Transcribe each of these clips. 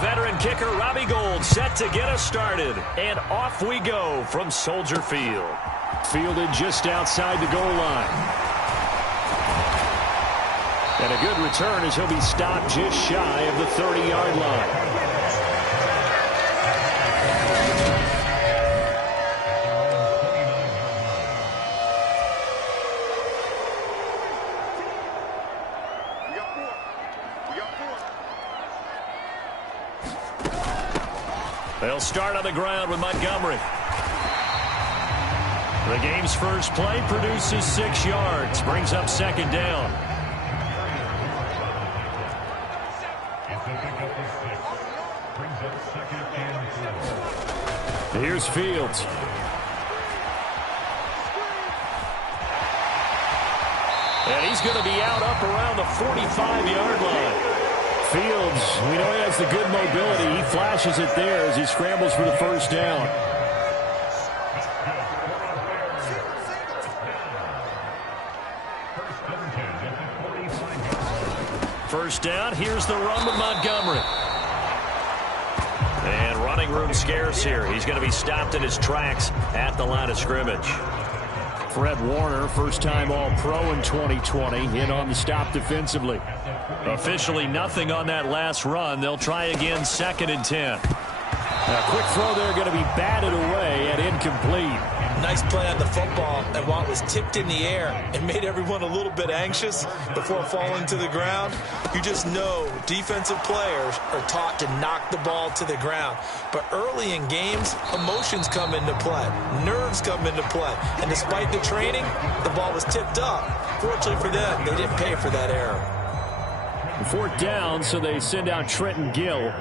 veteran kicker Robbie Gould set to get us started. And off we go from Soldier Field. Fielded just outside the goal line. And a good return as he'll be stopped just shy of the 30-yard line. They'll start on the ground with Montgomery. The game's first play produces 6 yards. Brings up second down. Here's Fields. And he's going to be out up around the 45-yard line. Fields, we know he has the good mobility. He flashes it there as he scrambles for the first down. First down, here's the run with Montgomery. And running room scarce here. He's going to be stopped in his tracks at the line of scrimmage. Fred Warner, first-time All-Pro in 2020, in on the stop defensively. Officially nothing on that last run. They'll try again, 2nd and 10. A quick throw there going to be batted away and incomplete. Nice play on the football, and while it was tipped in the air, it made everyone a little bit anxious before falling to the ground. You just know defensive players are taught to knock the ball to the ground. But early in games, emotions come into play. Nerves come into play. And despite the training, the ball was tipped up. Fortunately for them, they didn't pay for that error. 4th down, so they send out Trenton Gill.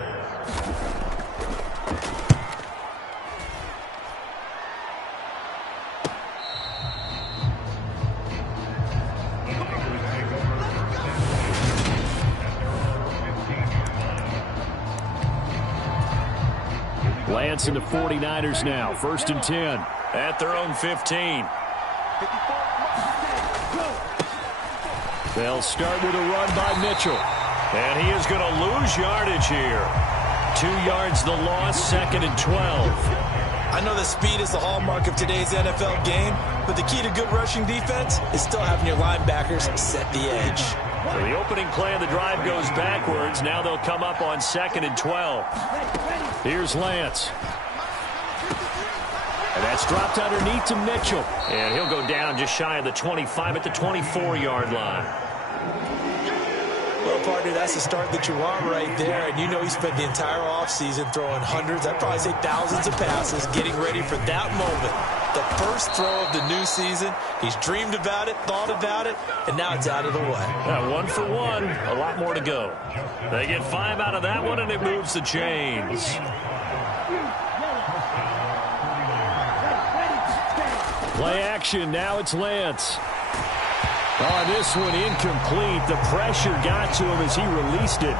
Lance and the 49ers now. 1st and 10. At their own 15. They'll start with a run by Mitchell. And he is going to lose yardage here. 2 yards the loss, 2nd and 12. I know that speed is the hallmark of today's NFL game, but the key to good rushing defense is still having your linebackers set the edge. So the opening play of the drive goes backwards. Now they'll come up on 2nd and 12. Here's Lance. And that's dropped underneath to Mitchell. And he'll go down just shy of the 25 at the 24-yard line. Well, partner, that's the start that you want right there. And you know he spent the entire offseason throwing hundreds, I'd probably say thousands of passes, getting ready for that moment. The first throw of the new season. He's dreamed about it, thought about it, and now it's out of the way. 1 for 1. A lot more to go. They get 5 out of that one, and it moves the chains. Play action. Now it's Lance. On this one, incomplete. The pressure got to him as he released it.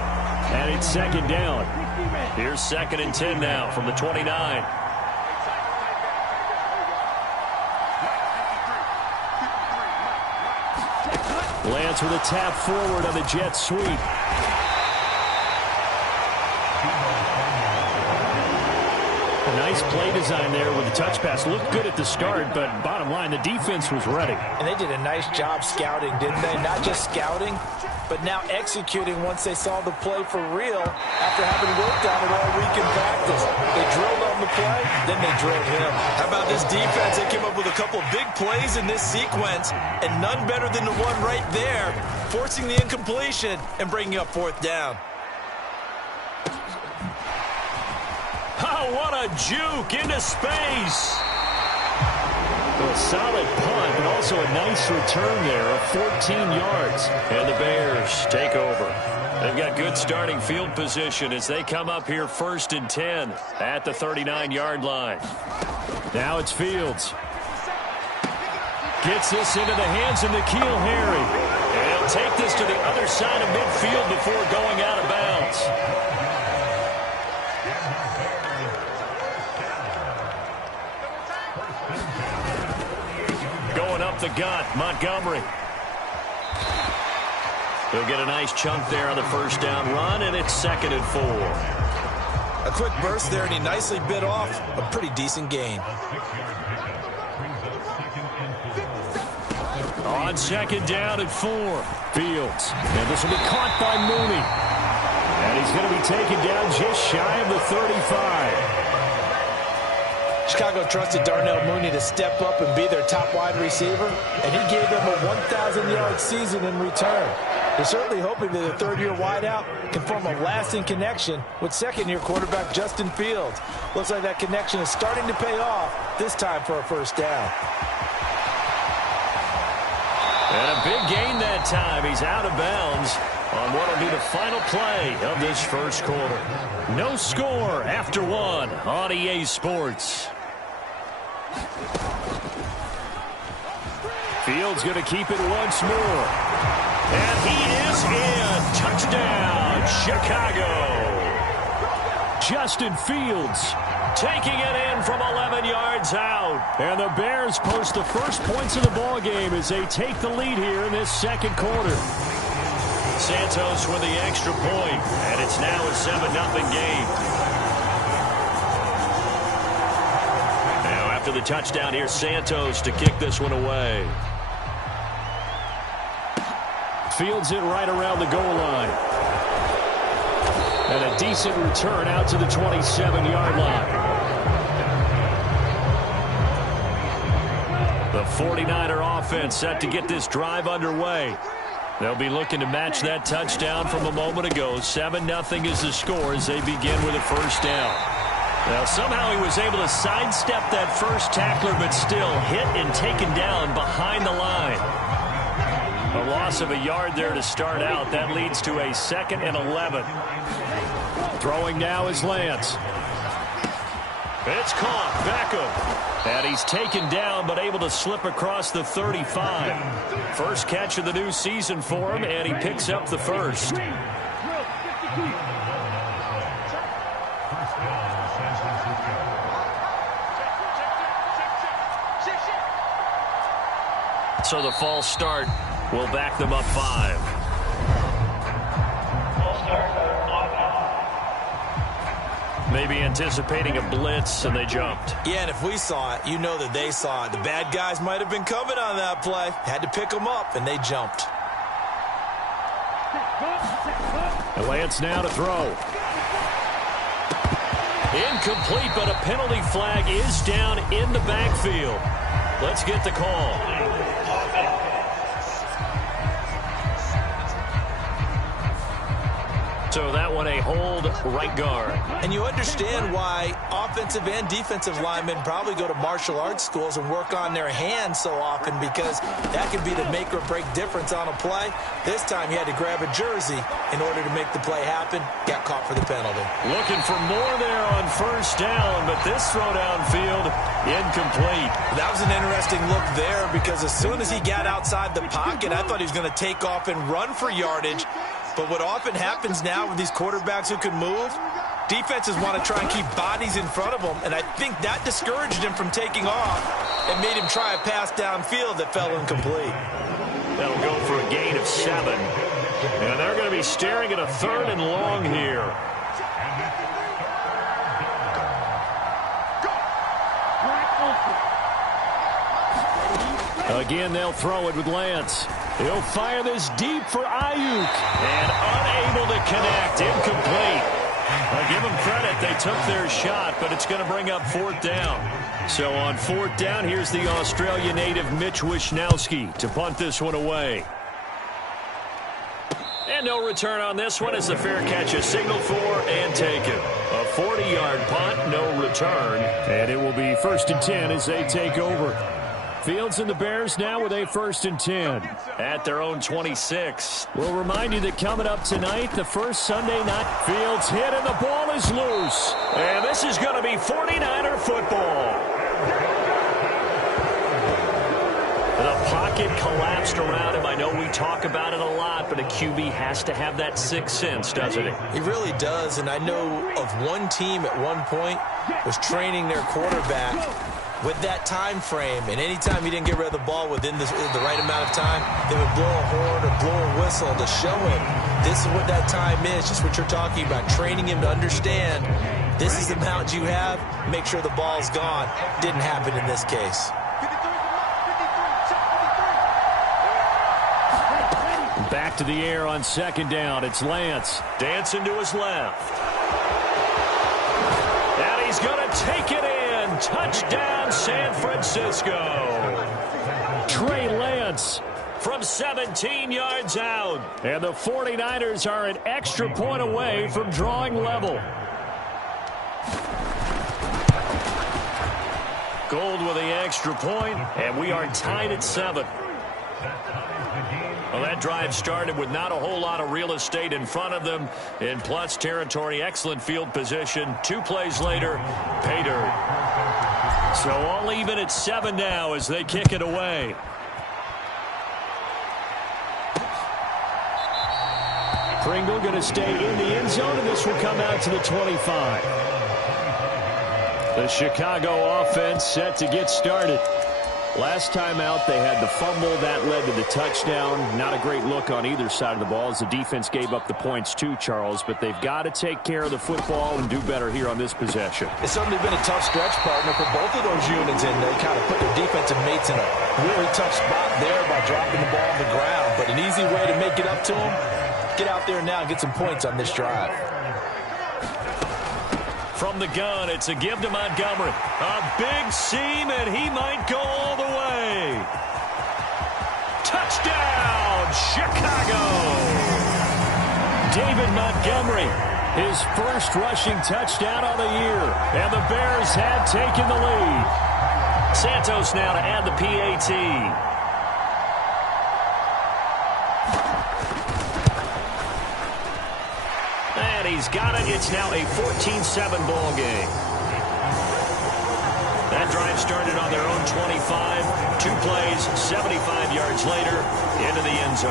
And it's 2nd down. Here's 2nd and 10 now from the 29. Lance with a tap forward on the jet sweep. A nice play design there with the touch pass. Looked good at the start, but bottom line, the defense was ready. And they did a nice job scouting, didn't they? Not just scouting, but now executing once they saw the play for real after having worked on it all week in practice. They drilled on the play, then they drilled him. How about this defense? They came up with a couple of big plays in this sequence, and none better than the one right there, forcing the incompletion and bringing up 4th down. Oh, what a juke into space. A solid punt, but also a nice return there of 14 yards. And the Bears take over. They've got good starting field position as they come up here 1st and 10 at the 39-yard line. Now it's Fields. Gets this into the hands of N'Keal Harry. And he'll take this to the other side of midfield before going out of bounds. Going up the gut, Montgomery. He'll get a nice chunk there on the first down run, and it's 2nd and 4. A quick burst there, and he nicely bit off a pretty decent gain. On second down at 4. Fields. And this will be caught by Mooney. And he's going to be taken down just shy of the 35. Chicago trusted Darnell Mooney to step up and be their top wide receiver, and he gave them a 1,000-yard season in return. They're certainly hoping that the third-year wideout can form a lasting connection with second-year quarterback Justin Fields. Looks like that connection is starting to pay off, this time for a first down. And a big gain that time. He's out of bounds on what will be the final play of this first quarter. No score after 1 on EA Sports. Fields going to keep it once more. And he is in. Touchdown, Chicago. Justin Fields taking it in from 11 yards out. And the Bears post the first points of the ball game as they take the lead here in this second quarter. Santos with the extra point, and it's now a 7-0 game. Now after the touchdown, here's Santos to kick this one away. Fields it right around the goal line. And a decent return out to the 27-yard line. The 49er offense set to get this drive underway. They'll be looking to match that touchdown from a moment ago. 7-0 is the score as they begin with a first down. Now, somehow he was able to sidestep that first tackler, but still hit and taken down behind the line. A loss of a yard there to start out. That leads to a 2nd and 11. Throwing now is Lance. It's caught. Beckham. And he's taken down, but able to slip across the 35. First catch of the new season for him, and he picks up the first. So the false start will back them up 5. Maybe anticipating a blitz, and they jumped. Yeah, and if we saw it, you know that they saw it. The bad guys might have been coming on that play. Had to pick them up, and they jumped. And Lance now to throw. Incomplete, but a penalty flag is down in the backfield. Let's get the call. So that one a hold right guard. And you understand why offensive and defensive linemen probably go to martial arts schools and work on their hands so often, because that can be the make or break difference on a play. This time he had to grab a jersey in order to make the play happen. Got caught for the penalty. Looking for more there on first down, but this throw downfield incomplete. That was an interesting look there, because as soon as he got outside the pocket, I thought he was going to take off and run for yardage. But what often happens now with these quarterbacks who can move, defenses want to try and keep bodies in front of them, and I think that discouraged him from taking off and made him try a pass downfield that fell incomplete. That'll go for a gain of 7. And they're going to be staring at a 3rd and long here. Again, they'll throw it with Lance. He'll fire this deep for Ayuk. And unable to connect. Incomplete. I'll give them credit. They took their shot, but it's going to bring up 4th down. So on 4th down, here's the Australia native Mitch Wishnowsky to punt this one away. And no return on this one as the fair catch is signaled for and taken. A 40-yard punt, no return. And it will be 1st and 10 as they take over. Fields and the Bears now with a 1st and 10. At their own 26. We'll remind you that coming up tonight, the first Sunday night, Fields hit and the ball is loose. And this is going to be 49er football. The pocket collapsed around him. I know we talk about it a lot, but a QB has to have that sixth sense, doesn't he? He really does, and I know of one team at one point was training their quarterback with that time frame, and anytime he didn't get rid of the ball within the right amount of time, they would blow a horn or blow a whistle to show him this is what that time is, just what you're talking about, training him to understand This is the amount you have. Make sure the ball's gone. Didn't happen in this case. Back to the air on second down. It's Lance. Dancing to his left. And he's going to take it in. Touchdown, San Francisco. Trey Lance from 17 yards out. And the 49ers are an extra point away from drawing level. Gold with the extra point, and we are tied at 7. Well, that drive started with not a whole lot of real estate in front of them. In plus territory, excellent field position. 2 plays later, pay dirt. So all even at 7 now as they kick it away. Pringle going to stay in the end zone, and this will come out to the 25. The Chicago offense set to get started. Last time out, they had the fumble. That led to the touchdown. Not a great look on either side of the ball as the defense gave up the points too, Charles. But they've got to take care of the football and do better here on this possession. It's certainly been a tough stretch, partner, for both of those units, and they kind of put their defensive mates in a really tough spot there by dropping the ball on the ground. But an easy way to make it up to them, get out there now and get some points on this drive. From the gun, it's a give to Montgomery. A big seam, and he might go all the way. Touchdown, Chicago! David Montgomery, his first rushing touchdown of the year. And the Bears have taken the lead. Santos now to add the PAT. He's got it. It's now a 14-7 ball game. That drive started on their own 25. 2 plays, 75 yards later, into the end zone.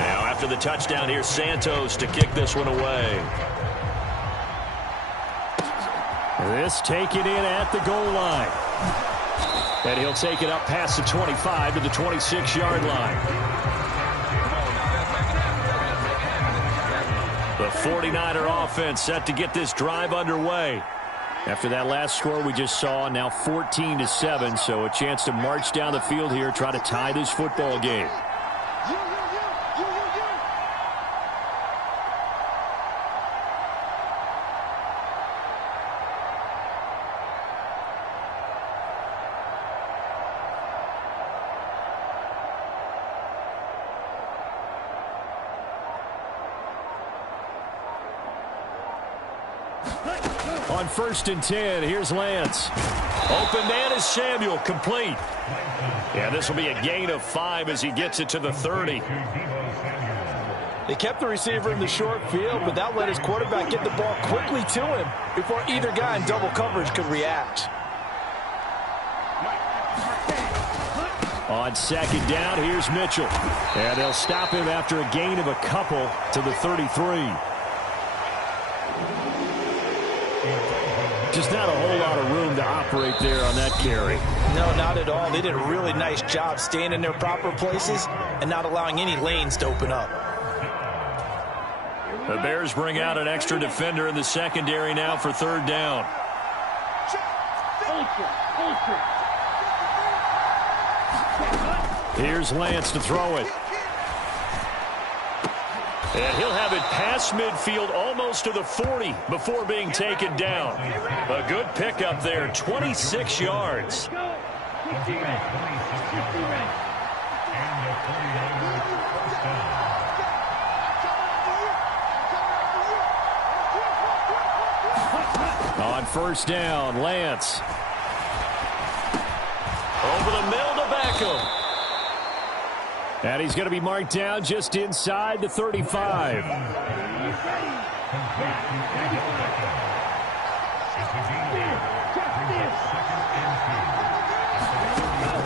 Now after the touchdown, here's Santos to kick this one away. This take it in at the goal line. And he'll take it up past the 25 to the 26-yard line. The 49er offense set to get this drive underway. After that last score we just saw, now 14-7, so a chance to march down the field here, try to tie this football game. On 1st and 10, here's Lance. Open man is Samuel, complete. Yeah, this will be a gain of 5 as he gets it to the 30. They kept the receiver in the short field, but that let his quarterback get the ball quickly to him before either guy in double coverage could react. On 2nd down, here's Mitchell. And they'll stop him after a gain of a couple to the 33. Just not a whole lot of room to operate there on that carry. No, not at all. They did a really nice job staying in their proper places and not allowing any lanes to open up. The Bears bring out an extra defender in the secondary now for 3rd down. Here's Lance to throw it. And he'll have it past midfield almost to the 40 before being taken down. A good pickup there, 26 yards. On 1st down, Lance. Over the middle to Beckham. And he's going to be marked down just inside the 35.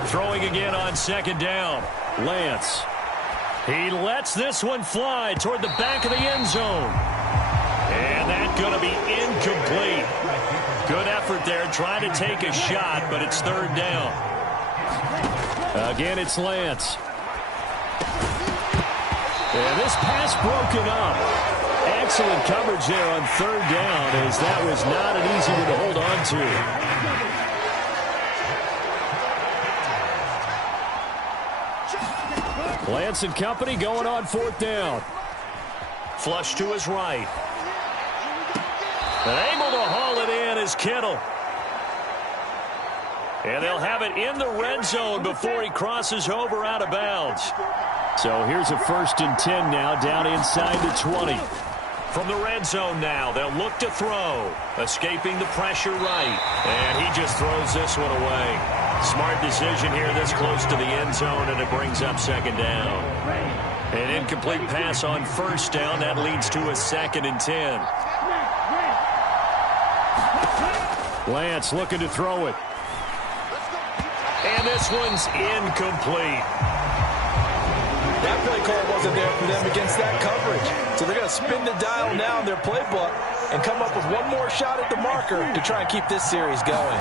Throwing again on 2nd down. Lance. He lets this one fly toward the back of the end zone. And that's going to be incomplete. Good effort there trying to take a shot, but it's 3rd down. Again, it's Lance. And this pass broken up. Excellent coverage there on third down, as that was not an easy one to hold on to. Lance and company going on fourth down. Flush to his right. And able to haul it in is Kittle. And they'll have it in the red zone before he crosses over out of bounds. So here's a 1st and 10 now, down inside the 20. From the red zone now, they'll look to throw. Escaping the pressure right. And he just throws this one away. Smart decision here this close to the end zone, and it brings up 2nd down. An incomplete pass on 1st down. That leads to a 2nd and 10. Lance looking to throw it. And this one's incomplete. That play call wasn't there for them against that coverage. So they're going to spin the dial now in their playbook and come up with one more shot at the marker to try and keep this series going.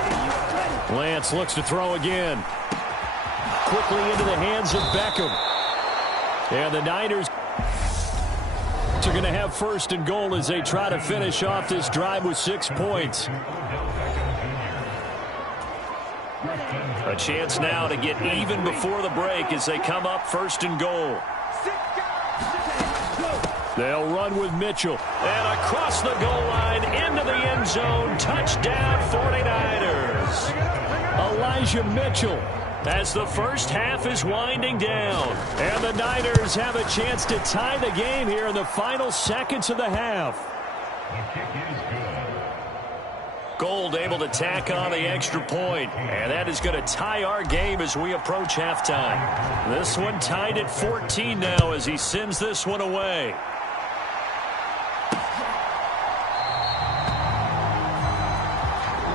Lance looks to throw again. Quickly into the hands of Beckham. And the Niners are going to have 1st and goal as they try to finish off this drive with 6 points. A chance now to get even before the break as they come up 1st and goal. They'll run with Mitchell. And across the goal line into the end zone. Touchdown 49ers. Elijah Mitchell as the first half is winding down. And the Niners have a chance to tie the game here in the final seconds of the half. Gold able to tack on the extra point. And that is going to tie our game as we approach halftime. This one tied at 14 now as he sends this one away.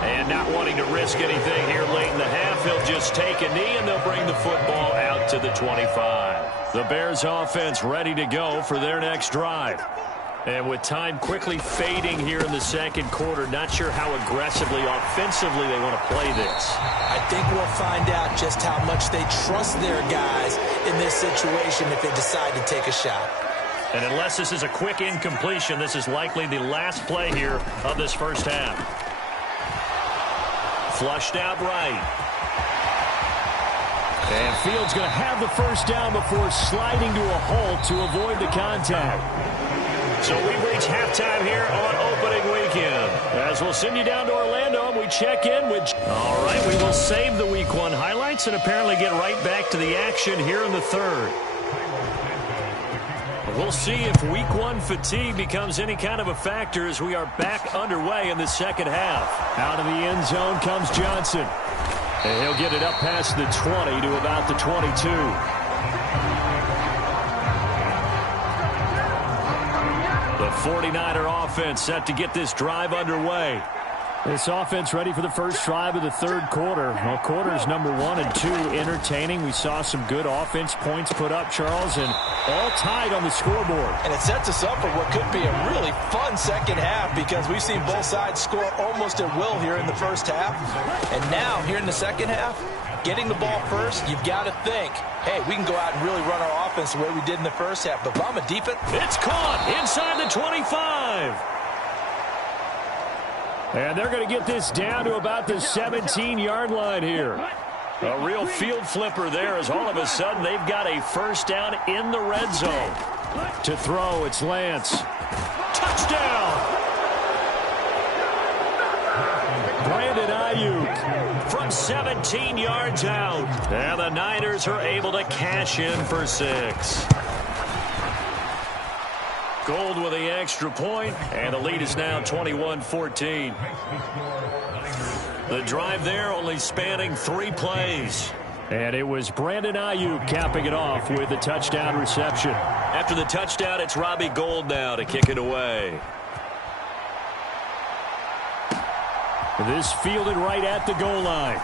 And not wanting to risk anything here late in the half, he'll just take a knee and they'll bring the football out to the 25. The Bears offense ready to go for their next drive. And with time quickly fading here in the 2nd quarter, not sure how aggressively, offensively they want to play this. I think we'll find out just how much they trust their guys in this situation if they decide to take a shot. And unless this is a quick incompletion, this is likely the last play here of this first half. Flushed out right. And Fields going to have the 1st down before sliding to a halt to avoid the contact. So we reach halftime here on opening weekend. As we'll send you down to Orlando and we check in with... All right, we will save the Week 1 highlights and apparently get right back to the action here in the 3rd. We'll see if Week 1 fatigue becomes any kind of a factor as we are back underway in the 2nd half. Out of the end zone comes Johnson. And he'll get it up past the 20 to about the 22. The 49er offense set to get this drive underway. This offense ready for the first drive of the 3rd quarter. Well, quarters number 1 and 2 entertaining. We saw some good offense points put up, Charles, and all tied on the scoreboard. And it sets us up for what could be a really fun 2nd half because we've seen both sides score almost at will here in the first half. And now, here in the 2nd half, getting the ball first, you've got to think, hey, we can go out and really run our offense the way we did in the first half. But if I'm a defense... It's caught inside the 25. And they're going to get this down to about the 17-yard line here. A real field flipper there as all of a sudden they've got a 1st down in the red zone. To throw, it's Lance. Touchdown! Brandon Ayuk from 17 yards out. And the Niners are able to cash in for 6. Gold with the extra point, and the lead is now 21-14. The drive there only spanning 3 plays. And it was Brandon Ayuk capping it off with a touchdown reception. After the touchdown, it's Robbie Gould now to kick it away. This fielded right at the goal line.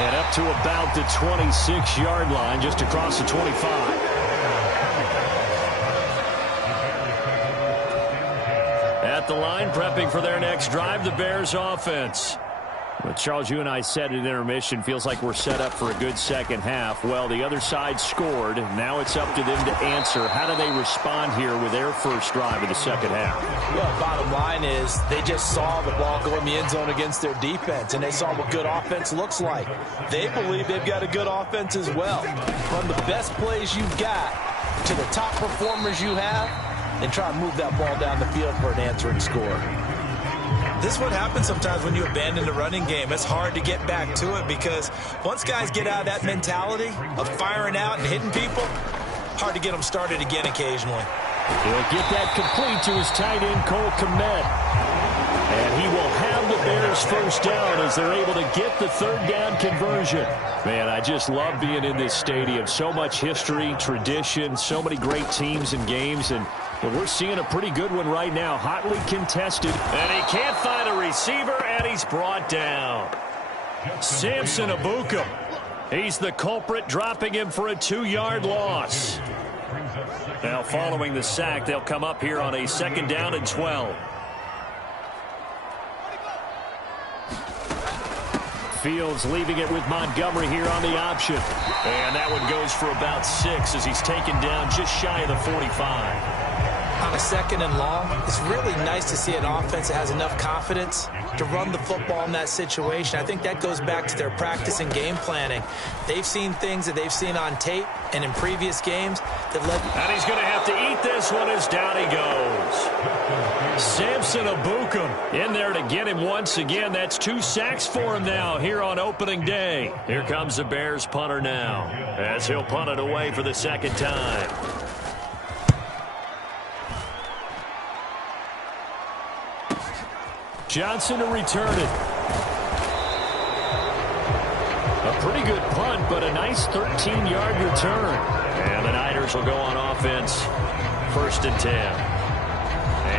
And up to about the 26-yard line, just across the 25. At the line, prepping for their next drive, the Bears offense. Well, Charles, you and I said at intermission, feels like we're set up for a good second half. Well, the other side scored. Now it's up to them to answer. How do they respond here with their first drive of the second half? Well, bottom line is they just saw the ball go in the end zone against their defense, and they saw what good offense looks like. They believe they've got a good offense as well. Run the best plays you've got to the top performers you have, and try and move that ball down the field for an answering score. This is what happens sometimes when you abandon the running game. It's hard to get back to it because once guys get out of that mentality of firing out and hitting people, hard to get them started again occasionally. He'll get that complete to his tight end, Cole Kmet. And he will have the Bears first down as they're able to get the third down conversion. Man, I just love being in this stadium. So much history, tradition, so many great teams and games, and we're seeing a pretty good one right now, hotly contested. And he can't find a receiver, and he's brought down. Samson Abukum. He's the culprit, dropping him for a 2-yard loss. Now, following the sack, they'll come up here on a 2nd down and 12. Fields leaving it with Montgomery here on the option. And that one goes for about 6 as he's taken down just shy of the 45. On a 2nd and long, it's really nice to see an offense that has enough confidence to run the football in that situation. I think that goes back to their practice and game planning. They've seen things that they've seen on tape and in previous games that led. And he's going to have to eat this one as down he goes. Samson Abukum in there to get him once again. That's 2 sacks for him now here on opening day. Here comes the Bears punter now as he'll punt it away for the 2nd time. Johnson to return it. A pretty good punt, but a nice 13-yard return. And the Niners will go on offense. 1st and 10.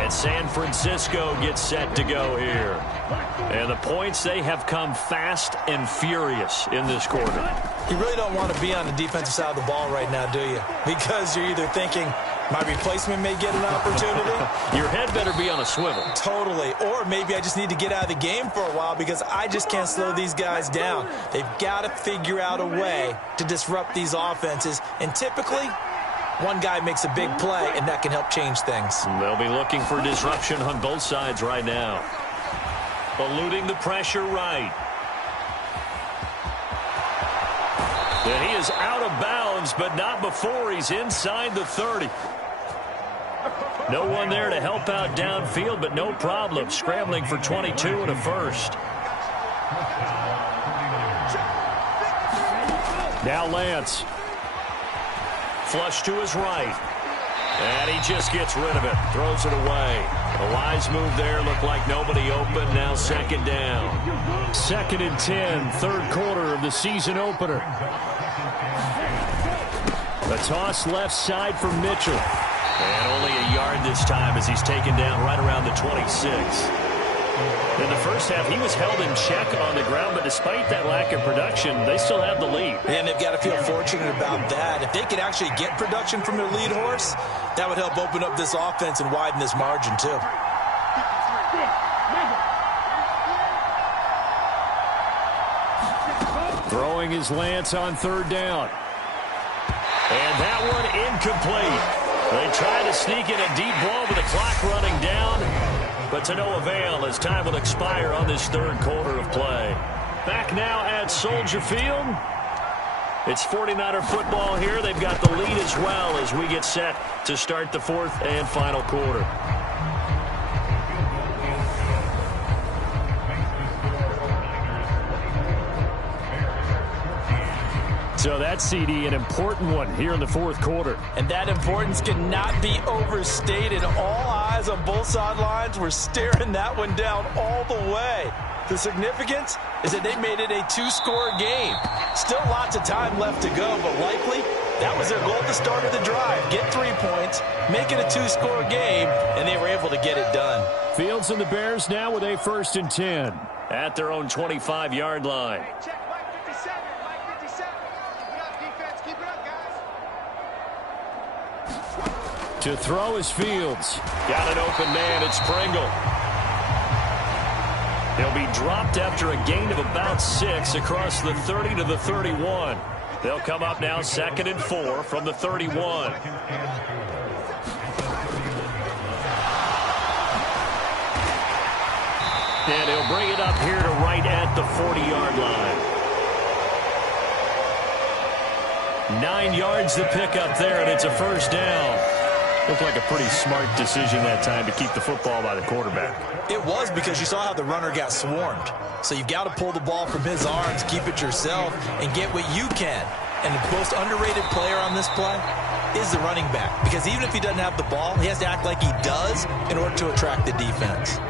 And San Francisco gets set to go here. And the points, they have come fast and furious in this quarter. You really don't want to be on the defensive side of the ball right now, do you? Because you're either thinking, my replacement may get an opportunity. Your head better be on a swivel. Totally. Or maybe I just need to get out of the game for a while because I just can't slow these guys down. They've got to figure out a way to disrupt these offenses. And typically, one guy makes a big play, and that can help change things. They'll be looking for disruption on both sides right now. Eluding the pressure right. And he is out of bounds, but not before he's inside the 30. No one there to help out downfield, but no problem. Scrambling for 22 and a first. Now Lance. Flush to his right. And he just gets rid of it. Throws it away. A wise move there. Looked like nobody open. Now 2nd down. 2nd and 10. 3rd quarter of the season opener. The toss left side for Mitchell. And only a yard this time as he's taken down right around the 26. In the first half, he was held in check on the ground, but despite that lack of production, they still have the lead. And they've got to feel fortunate about that. If they could actually get production from their lead horse, that would help open up this offense and widen this margin, too. Throwing his Lance on 3rd down. And that one incomplete. They try to sneak in a deep ball with the clock running down, but to no avail as time will expire on this 3rd quarter of play. Back now at Soldier Field. It's 49er football here. They've got the lead as well as we get set to start the 4th and final quarter. So that CD, an important one here in the 4th quarter. And that importance cannot be overstated. All eyes on both sidelines were staring that one down all the way. The significance is that they made it a 2-score game. Still lots of time left to go, but likely that was their goal at the start of the drive. Get 3 points, make it a 2-score game, and they were able to get it done. Fields and the Bears now with a 1st and 10. At their own 25-yard line. To throw is Fields. Got an open man. It's Pringle. He'll be dropped after a gain of about 6 across the 30 to the 31. They'll come up now 2nd and 4 from the 31. And he'll bring it up here to right at the 40-yard line. 9 yards to pick up there, and it's a first down. Looked like a pretty smart decision that time to keep the football by the quarterback. It was, because you saw how the runner got swarmed. So you've got to pull the ball from his arms, keep it yourself, and get what you can. And the most underrated player on this play is the running back. Because even if he doesn't have the ball, he has to act like he does in order to attract the defense.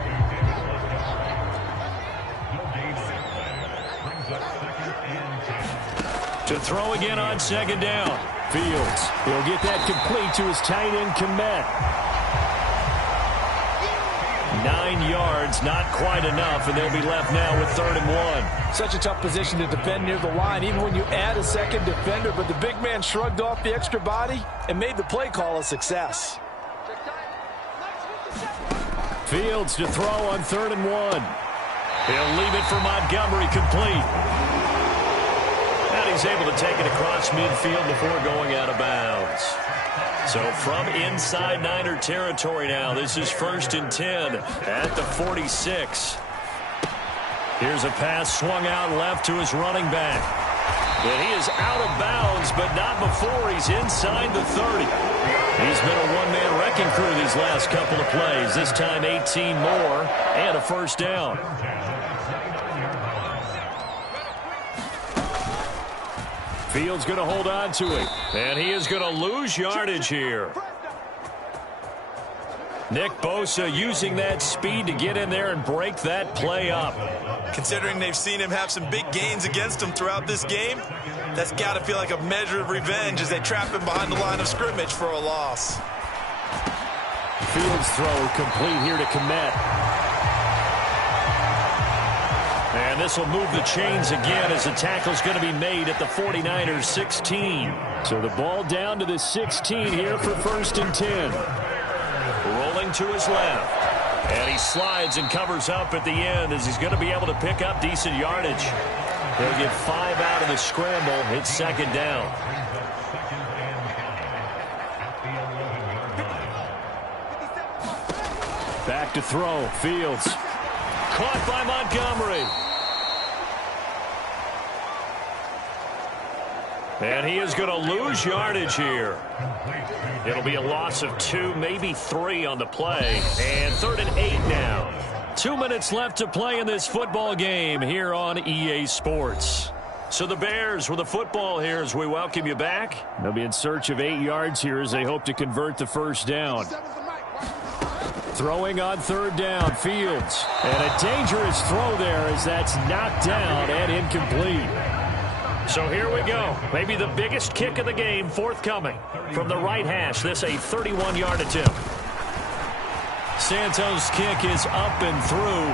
To throw again on 2nd down. Fields. He'll get that complete to his tight end, Kmet. 9 yards, not quite enough, and they'll be left now with 3rd and 1. Such a tough position to defend near the line, even when you add a second defender, but the big man shrugged off the extra body and made the play call a success. Fields to throw on 3rd and 1. He'll leave it for Montgomery, complete. And he's able to take it across midfield before going out of bounds. So from inside Niner territory now, this is 1st and 10 at the 46. Here's a pass swung out left to his running back. And he is out of bounds, but not before he's inside the 30. He's been a one-man wrecking crew these last couple of plays. This time 18 more and a first down. Fields going to hold on to it. And he is going to lose yardage here. Nick Bosa using that speed to get in there and break that play up. Considering they've seen him have some big gains against him throughout this game, that's got to feel like a measure of revenge as they trap him behind the line of scrimmage for a loss. Fields throw complete here to Kmet. And this will move the chains again as the tackle's going to be made at the 49ers 16. So the ball down to the 16 here for 1st and 10. Rolling to his left. And he slides and covers up at the end as he's going to be able to pick up decent yardage. He'll get 5 out of the scramble. It's 2nd down. Back to throw. Fields. Caught by Montgomery. And he is going to lose yardage here. It'll be a loss of 2, maybe 3 on the play. And 3rd and 8 now. 2 minutes left to play in this football game here on EA Sports. So the Bears with the football here as we welcome you back. They'll be in search of 8 yards here as they hope to convert the first down. Throwing on 3rd down, Fields. And a dangerous throw there as that's knocked down and incomplete. So here we go. Maybe the biggest kick of the game forthcoming from the right hash. This a 31-yard attempt. Santos' kick is up and through.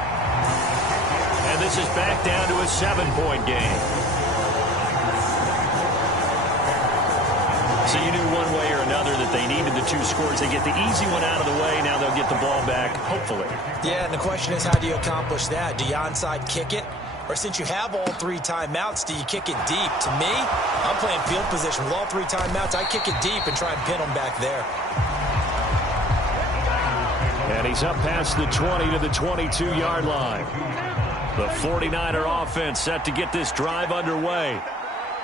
And this is back down to a 7-point game. So you knew one way or another that they needed the 2 scores. They get the easy one out of the way. Now they'll get the ball back, hopefully. Yeah, and the question is, how do you accomplish that? Do you onside kick it? Or since you have all 3 timeouts, do you kick it deep? To me, I'm playing field position with all 3 timeouts. I kick it deep and try and pin them back there. And he's up past the 20 to the 22-yard line. The 49er offense set to get this drive underway.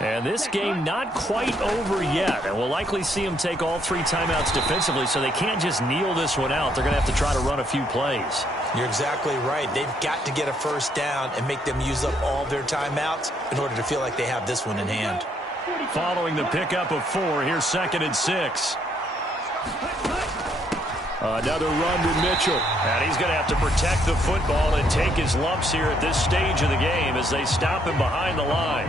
And this game not quite over yet. And we'll likely see them take all 3 timeouts defensively, so they can't just kneel this one out. They're going to have to try to run a few plays. You're exactly right. They've got to get a first down and make them use up all their timeouts in order to feel like they have this one in hand. Following the pickup of 4, here's 2nd and 6. Another run to Mitchell. And he's going to have to protect the football and take his lumps here at this stage of the game as they stop him behind the line.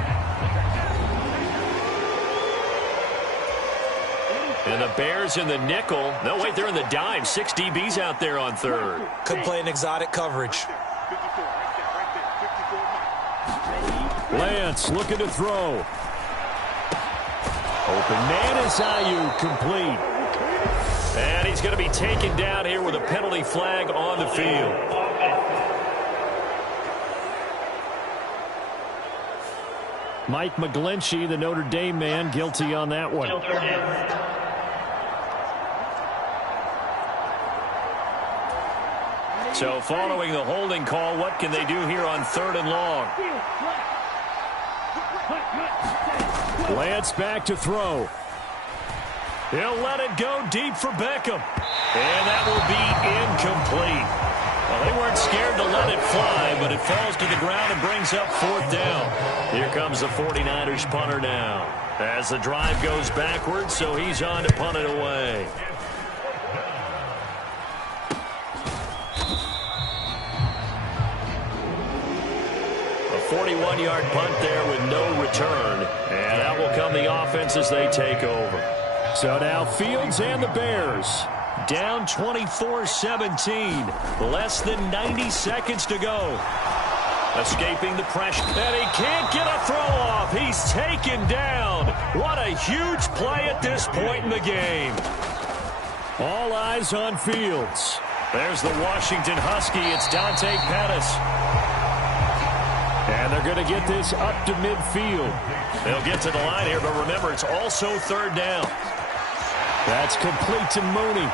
And the Bears in the nickel. No, wait, they're in the dime. 6 DBs out there on 3rd. Could play an exotic coverage. Lance looking to throw. Open man is Ayuk, complete. And he's going to be taken down here with a penalty flag on the field. Mike McGlinchey, the Notre Dame man, guilty on that one. So following the holding call, what can they do here on 3rd and long? Lance back to throw. He'll let it go deep for Beckham. And that will be incomplete. Well, they weren't scared to let it fly, but it falls to the ground and brings up 4th down. Here comes the 49ers punter now. As the drive goes backwards, so he's on to punt it away. A 41-yard punt there with no return. And that will come the offense as they take over. So now Fields and the Bears down 24-17. Less than 90 seconds to go. Escaping the pressure. And he can't get a throw off. He's taken down. What a huge play at this point in the game. All eyes on Fields. There's the Washington Husky. It's Dante Pettis. And they're going to get this up to midfield. They'll get to the line here, but remember, it's also 3rd down. That's complete to Mooney.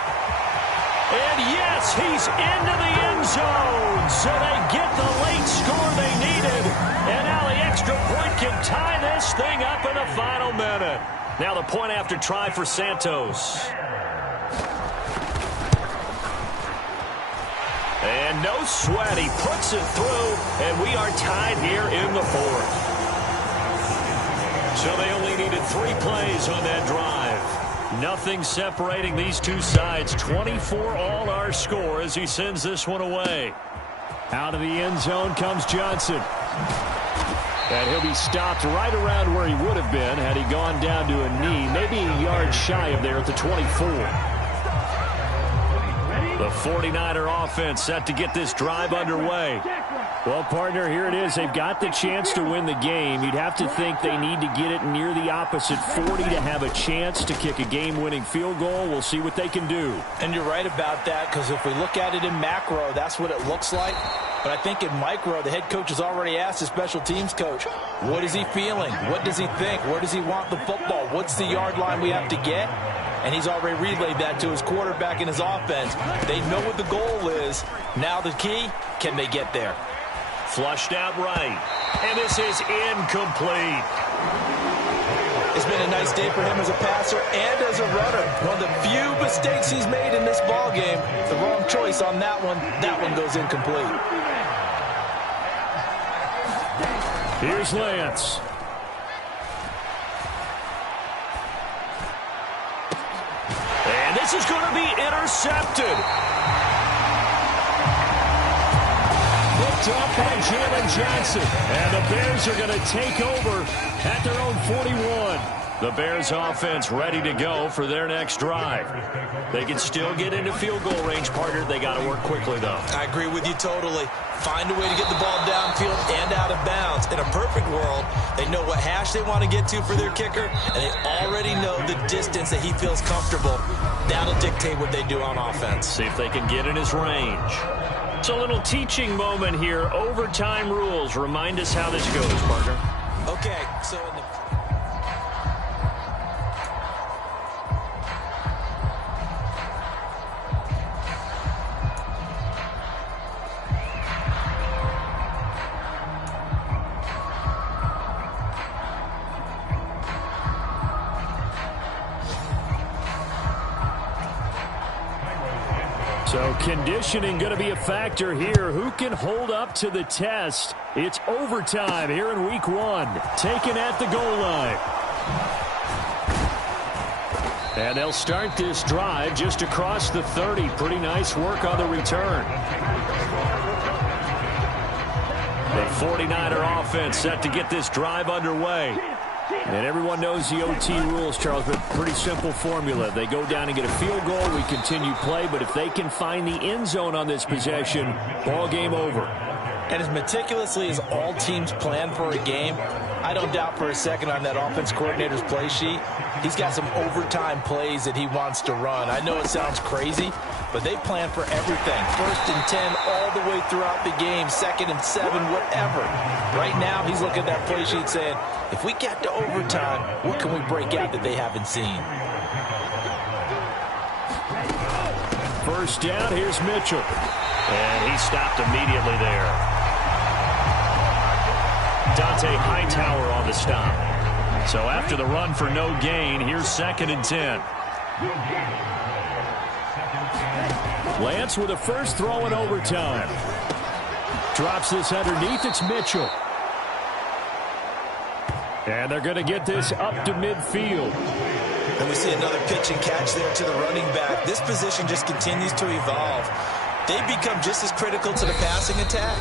And yes, he's into the end zone. So they get the late score they needed. And now the extra point can tie this thing up in the final minute. Now the point after try for Santos. And no sweat. He puts it through. And we are tied here in the 4th. So they only needed 3 plays on that drive. Nothing separating these two sides. 24 all our score as he sends this one away. Out of the end zone comes Johnson. And he'll be stopped right around where he would have been had he gone down to a knee. Maybe a yard shy of there at the 24. The 49er offense set to get this drive underway. Well, partner, here it is. They've got the chance to win the game. You'd have to think they need to get it near the opposite 40 to have a chance to kick a game-winning field goal. We'll see what they can do. And you're right about that, because if we look at it in macro, that's what it looks like. But I think in micro, the head coach has already asked the special teams coach, what is he feeling? What does he think? Where does he want the football? What's the yard line we have to get? And he's already relayed that to his quarterback and his offense. They know what the goal is. Now the key, can they get there? Flushed out right. And this is incomplete. It's been a nice day for him as a passer and as a runner. One of the few mistakes he's made in this ball game. The wrong choice on that one. That one goes incomplete. Here's Lance. And this is going to be intercepted. Picked up by Jalen Johnson. And the Bears are going to take over at their own 41. The Bears offense ready to go for their next drive. They can still get into field goal range, partner. They got to work quickly, though. I agree with you totally. Find a way to get the ball downfield and out of bounds. In a perfect world, they know what hash they want to get to for their kicker, and they already know the distance that he feels comfortable. That'll dictate what they do on offense. See if they can get in his range. It's a little teaching moment here. Overtime rules. Remind us how this goes, partner. Okay, so in the... So conditioning going to be a factor here. Who can hold up to the test? It's overtime here in week 1. Taken at the goal line. And they'll start this drive just across the 30. Pretty nice work on the return. The 49er offense set to get this drive underway. And everyone knows the OT rules, Charles, but pretty simple formula. They go down and get a field goal, we continue play, but if they can find the end zone on this possession, ball game over. And as meticulously as all teams plan for a game, I don't doubt for a second on that offense coordinator's play sheet, he's got some overtime plays that he wants to run. I know it sounds crazy, but they plan for everything. 1st and 10 all the way throughout the game, 2nd and 7, whatever. Right now, he's looking at that play sheet saying, if we get to overtime, what can we break out that they haven't seen? First down, here's Mitchell. And he stopped immediately there. Dante Hightower on the stop. So after the run for no gain, here's 2nd and 10. Lance with a first throw in overtime. Drops this underneath. It's Mitchell. And they're going to get this up to midfield. And we see another pitch and catch there to the running back. This position just continues to evolve. They become just as critical to the passing attack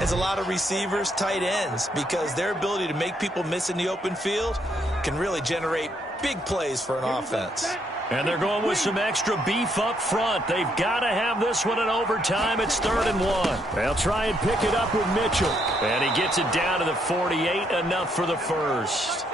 as a lot of receivers, tight ends, because their ability to make people miss in the open field can really generate big plays for an offense. And they're going with some extra beef up front. They've got to have this one in overtime. It's 3rd and 1. They'll try and pick it up with Mitchell. And he gets it down to the 48, enough for the first.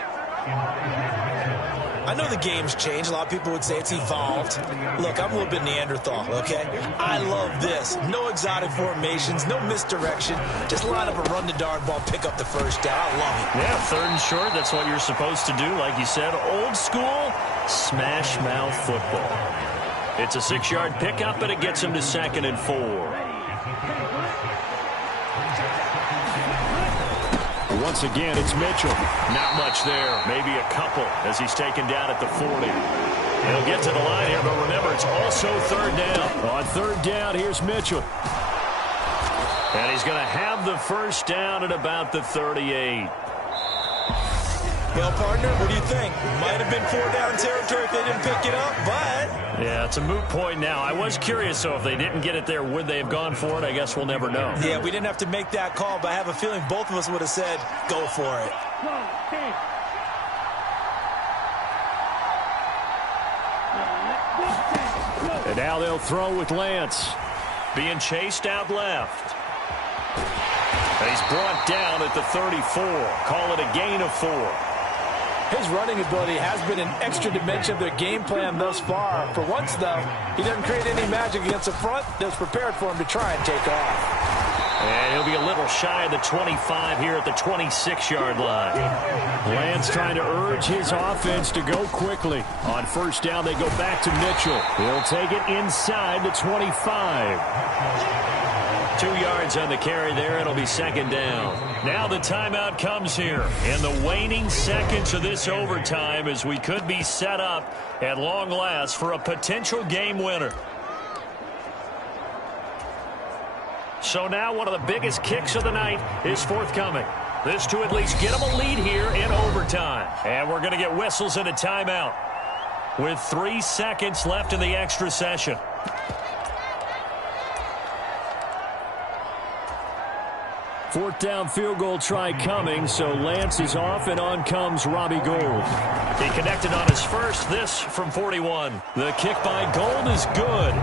I know the game's changed. A lot of people would say it's evolved. Look, I'm a little bit Neanderthal, okay? I love this. No exotic formations, no misdirection. Just line up a run the darn ball, pick up the first down. I love it. Yeah, 3rd and short. That's what you're supposed to do. Like you said, old school, smash mouth football. It's a 6-yard pickup, and it gets him to 2nd and 4. Once again, it's Mitchell. Not much there. Maybe a couple as he's taken down at the 40. He'll get to the line here, but remember, it's also 3rd down. On 3rd down, here's Mitchell. And he's going to have the first down at about the 38. Well, partner, what do you think? Might have been 4-down territory if they didn't pick it up, but... Yeah, it's a moot point now. I was curious, so if they didn't get it there, would they have gone for it? I guess we'll never know. Yeah, we didn't have to make that call, but I have a feeling both of us would have said, go for it. And now they'll throw with Lance. Being chased out left. And he's brought down at the 34. Call it a gain of 4. His running ability has been an extra dimension of their game plan thus far. For once, though, he doesn't create any magic against the front that's prepared for him to try and take off. And he'll be a little shy of the 25 here at the 26-yard line. Lance trying to urge his offense to go quickly. On 1st down, they go back to Mitchell. He'll take it inside the 25. 2 yards on the carry there. It'll be 2nd down. Now the timeout comes here in the waning seconds of this overtime as we could be set up at long last for a potential game winner. So now one of the biggest kicks of the night is forthcoming. This to at least get them a lead here in overtime. And we're going to get whistles and a timeout with 3 seconds left in the extra session. Fourth down field goal try coming, so Lance is off, and on comes Robbie Gould. He connected on his first, this from 41. The kick by Gould is good.